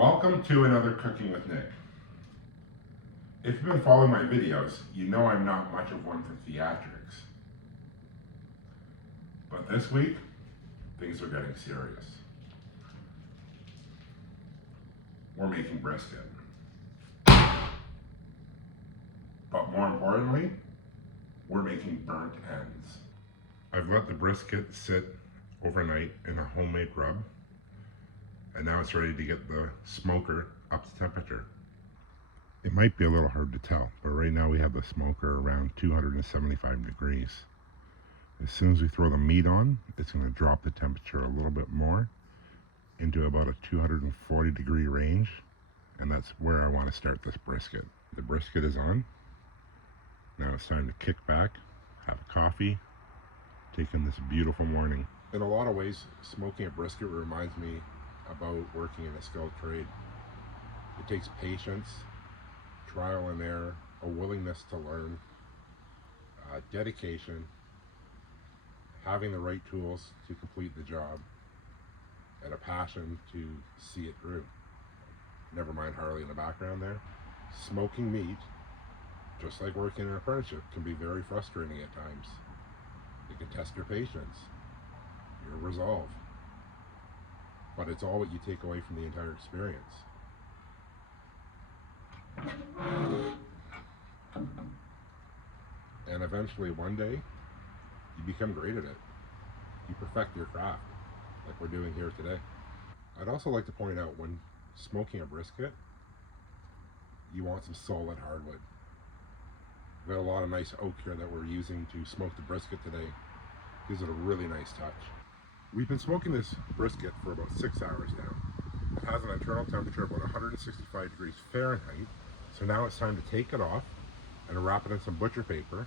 Welcome to another Cooking with Nick. If you've been following my videos, you know I'm not much of one for theatrics. But this week, things are getting serious. We're making brisket. But more importantly, we're making burnt ends. I've let the brisket sit overnight in a homemade rub, and now it's ready to get the smoker up to temperature. It might be a little hard to tell, but right now we have the smoker around 275 degrees. As soon as we throw the meat on, it's going to drop the temperature a little bit more into about a 240 degree range, and that's where I want to start this brisket. The brisket is on. Now it's time to kick back, have a coffee, take in this beautiful morning. In a lot of ways, smoking a brisket reminds me about working in a skilled trade. It takes patience, trial and error, a willingness to learn, dedication, having the right tools to complete the job, and a passion to see it through. Never mind Harley in the background there. Smoking meat, just like working in an apprenticeship, can be very frustrating at times. It can test your patience, your resolve, but it's all what you take away from the entire experience. And eventually one day, you become great at it. You perfect your craft, like we're doing here today. I'd also like to point out, when smoking a brisket, you want some solid hardwood. We've got a lot of nice oak here that we're using to smoke the brisket today. Gives it a really nice touch. We've been smoking this brisket for about 6 hours now. It has an internal temperature of about 165 degrees Fahrenheit. So now it's time to take it off and wrap it in some butcher paper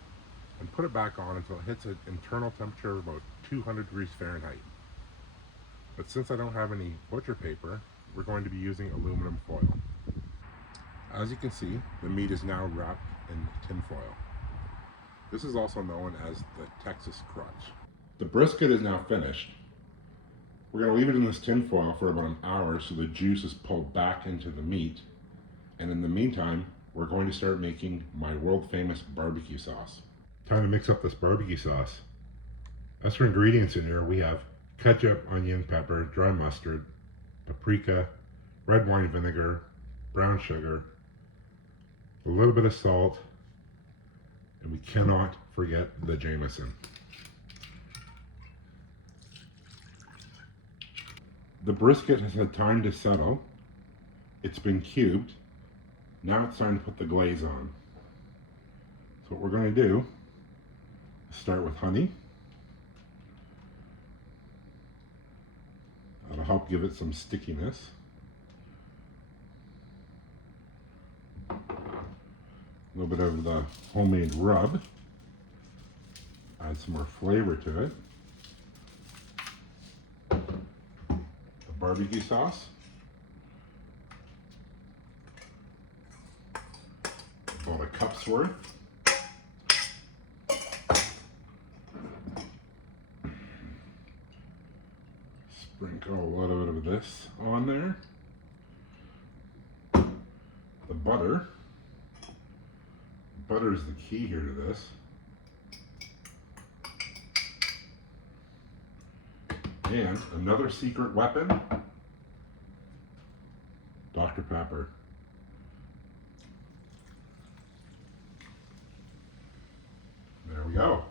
and put it back on until it hits an internal temperature of about 200 degrees Fahrenheit. But since I don't have any butcher paper, we're going to be using aluminum foil. As you can see, the meat is now wrapped in tin foil. This is also known as the Texas crunch. The brisket is now finished. We're going to leave it in this tin foil for about an hour so the juice is pulled back into the meat. And in the meantime, we're going to start making my world famous barbecue sauce. Time to mix up this barbecue sauce. As for ingredients in here, we have ketchup, onion, pepper, dry mustard, paprika, red wine vinegar, brown sugar, a little bit of salt, and we cannot forget the Jameson. The brisket has had time to settle. It's been cubed. Now it's time to put the glaze on. So what we're going to do is start with honey. That'll help give it some stickiness. A little bit of the homemade rub. Add some more flavor to it. The barbecue sauce. About a cup's worth. Sprinkle a little bit of this on there. The butter. Butter is the key here to this. And another secret weapon, Dr. Pepper. There we go.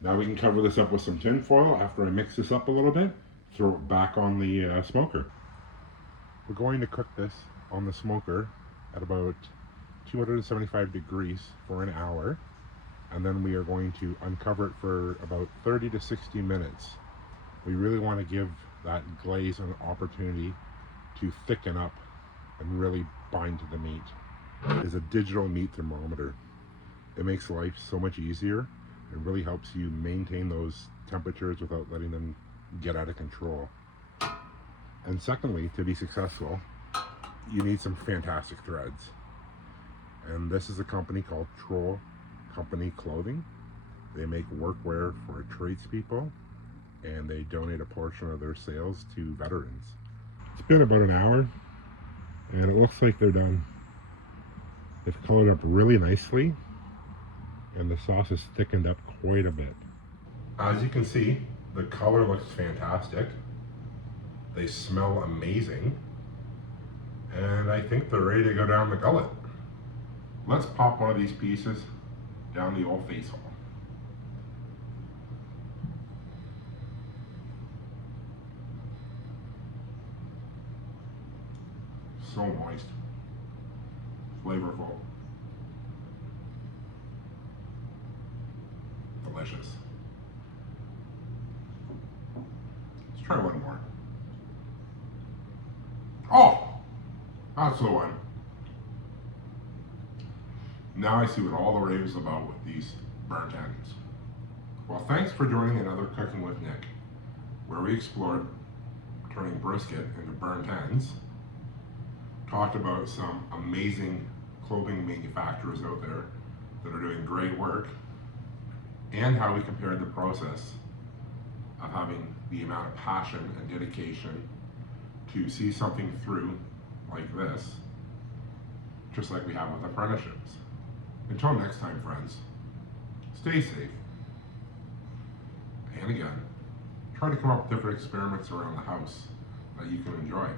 Now we can cover this up with some tin foil after I mix this up a little bit. Throw it back on the smoker. We're going to cook this on the smoker at about 275 degrees for an hour, and then we are going to uncover it for about 30 to 60 minutes. We really want to give that glaze an opportunity to thicken up and really bind to the meat. It is a digital meat thermometer. It makes life so much easier. It really helps you maintain those temperatures without letting them get out of control. And secondly, to be successful, you need some fantastic threads. And this is a company called Troll Company Clothing. They make workwear for tradespeople, and they donate a portion of their sales to veterans. It's been about an hour. And it looks like they're done. They've colored up really nicely, and the sauce is thickened up quite a bit. As you can see, the color looks fantastic. They smell amazing. And I think they're ready to go down the gullet. Let's pop one of these pieces down the old face hole. So moist, flavorful, delicious. Let's try one more. Oh, that's the one. Now I see what all the rave is about with these burnt ends. Well, thanks for joining another Cooking with Nick, where we explored turning brisket into burnt ends, talked about some amazing clothing manufacturers out there that are doing great work, and how we compared the process of having the amount of passion and dedication to see something through like this, just like we have with apprenticeships. Until next time, friends, stay safe. And again, try to come up with different experiments around the house that you can enjoy.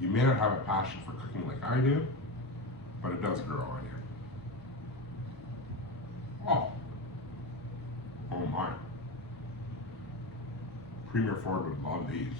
You may not have a passion for cooking like I do, but it does grow on you. Oh my. Premier Ford would love these.